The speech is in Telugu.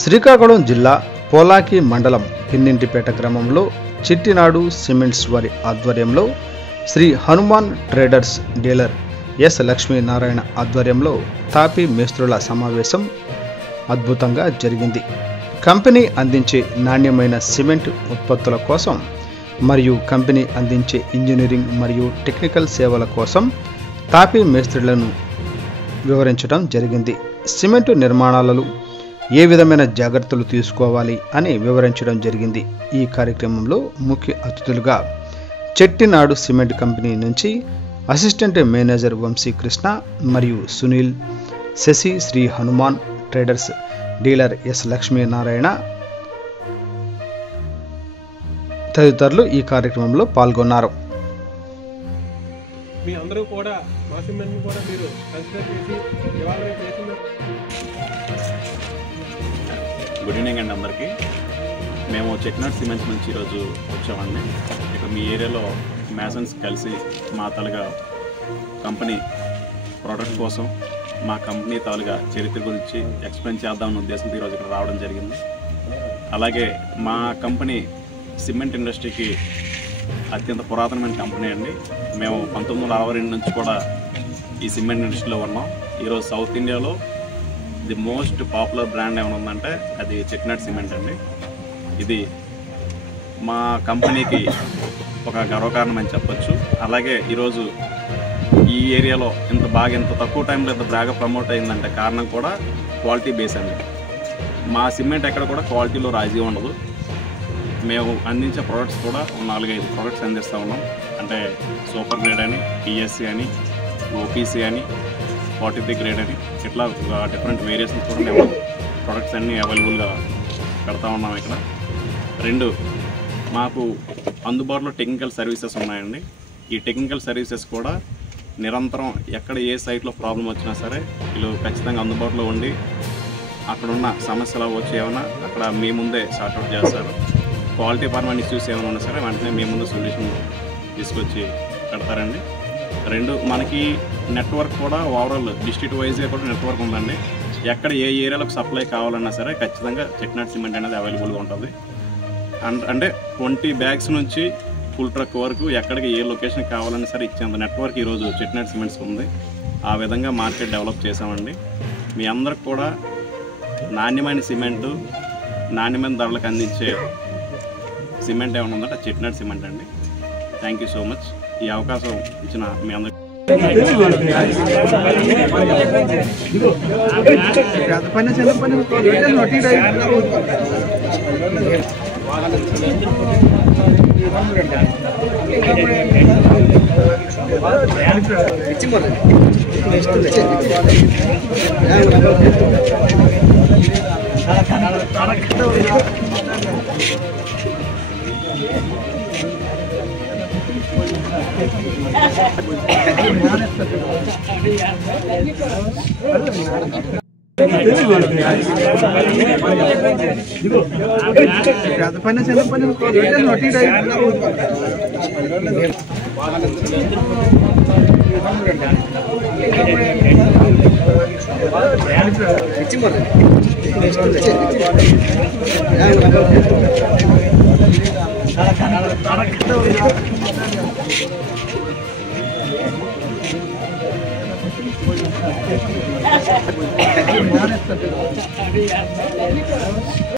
శ్రీకాకుళం జిల్లా పోలాకి మండలం పిన్నింటిపేట గ్రామంలో చిట్టినాడు సిమెంట్స్ వారి ఆధ్వర్యంలో Shri Hanuman traders dealer S Lakshminarayana ఆధ్వర్యంలో తాపీ మేస్త్రుల సమావేశం అద్భుతంగా జరిగింది. కంపెనీ అందించే నాణ్యమైన సిమెంట్ ఉత్పత్తుల కోసం మరియు కంపెనీ అందించే ఇంజనీరింగ్ మరియు టెక్నికల్ సేవల కోసం తాపీ మేస్త్రులను వివరించడం జరిగింది. సిమెంటు నిర్మాణాలలో ఏ విధమైన జాగ్రత్తలు తీసుకోవాలి అని వివరించడం జరిగింది. ఈ కార్యక్రమంలో ముఖ్య అతిథులుగా చెట్టినాడు సిమెంట్ కంపెనీ నుంచి అసిస్టెంట్ మేనేజర్ వంశీకృష్ణ మరియు Sunil, Sasi, Shri Hanuman traders dealer S Lakshminarayana తదితరులు ఈ కార్యక్రమంలో పాల్గొన్నారు. మీ అందరూ కూడా మా సిమెంట్ని కూడా మీరు కన్సిడర్ చేసి ఎవాల్యుయేట్ చేసి. గుడ్ ఈవినింగ్ అండి అందరికీ. మేము చెట్టినాడు సిమెంట్స్ నుంచి ఈరోజు వచ్చామండి. ఇక మీ ఏరియాలో మ్యాసన్స్ కలిసి మా తాలుగా కంపెనీ ప్రోడక్ట్ కోసం మా కంపెనీ తాలుగా చరిత్ర గురించి ఎక్స్ప్లెయిన్ చేద్దామన్న ఉద్దేశంతో ఈరోజు ఇక్కడ రావడం జరిగింది. అలాగే మా కంపెనీ సిమెంట్ ఇండస్ట్రీకి అత్యంత పురాతనమైన కంపెనీ అండి. మేము 1962 నుంచి కూడా ఈ సిమెంట్ ఇండస్ట్రీలో ఉన్నాం. ఈరోజు సౌత్ ఇండియాలో ది మోస్ట్ పాపులర్ బ్రాండ్ ఏమైనా ఉందంటే అది చెట్టినాడు సిమెంట్ అండి. ఇది మా కంపెనీకి ఒక గర్వకారణం అని చెప్పొచ్చు. అలాగే ఈరోజు ఈ ఏరియాలో ఇంత తక్కువ టైంలో ఇంత బాగా ప్రమోట్ అయిందంటే కారణం కూడా క్వాలిటీ బేస్ అండి. మా సిమెంట్ ఎక్కడ కూడా క్వాలిటీలో రాజీ ఉండదు. మేము అందించే ప్రోడక్ట్స్ కూడా 4-5 ప్రోడక్ట్స్ అందిస్తూ ఉన్నాం. అంటే సూపర్ గ్రేడ్ అని, పిఎస్సి అని, ఓపీసీ అని, 43 గ్రేడ్ అని, ఇట్లా డిఫరెంట్ వేరియేషన్స్ కూడా మేము ప్రోడక్ట్స్ అన్నీ అవైలబుల్గా పెడతా ఉన్నాం. ఇక్కడ 2 మాకు అందుబాటులో టెక్నికల్ సర్వీసెస్ ఉన్నాయండి. ఈ టెక్నికల్ సర్వీసెస్ కూడా నిరంతరం ఎక్కడ ఏ సైట్లో ప్రాబ్లం వచ్చినా సరే వీళ్ళు ఖచ్చితంగా అందుబాటులో ఉండి అక్కడున్న సమస్యలు వచ్చి ఏమైనా అక్కడ మీ ముందే సార్ట్అవుట్ చేస్తారు. క్వాలిటీ పరమైన ఇష్యూస్ ఏమైనా ఉన్నా సరే వెంటనే మీ ముందు సొల్యూషన్ తీసుకొచ్చి పెడతారండి. 2 మనకి నెట్వర్క్ కూడా ఓవరాల్ డిస్ట్రిక్ట్ వైజ్గా కూడా నెట్వర్క్ ఉందండి. ఎక్కడ ఏ ఏరియాలకు సప్లై కావాలన్నా సరే ఖచ్చితంగా చెట్టినాడు సిమెంట్ అనేది అవైలబుల్గా ఉంటుంది. అంటే 20 బ్యాగ్స్ నుంచి ఫుల్ ట్రక్ వరకు ఎక్కడికి ఏ లొకేషన్కి కావాలన్నా సరే ఇచ్చేంత నెట్వర్క్ ఈరోజు చెట్టినాడు సిమెంట్స్ ఉంది. ఆ విధంగా మార్కెట్ డెవలప్ చేసామండి. మీ అందరికి కూడా నాణ్యమైన సిమెంటు, నాణ్యమైన ధరలకు అందించే సిమెంట్ ఏమైనా ఉందంటే చెట్టినాడు సిమెంట్ అండి. Thank you so much. ఈ అవకాశం ఇచ్చిన మీ అందరికీ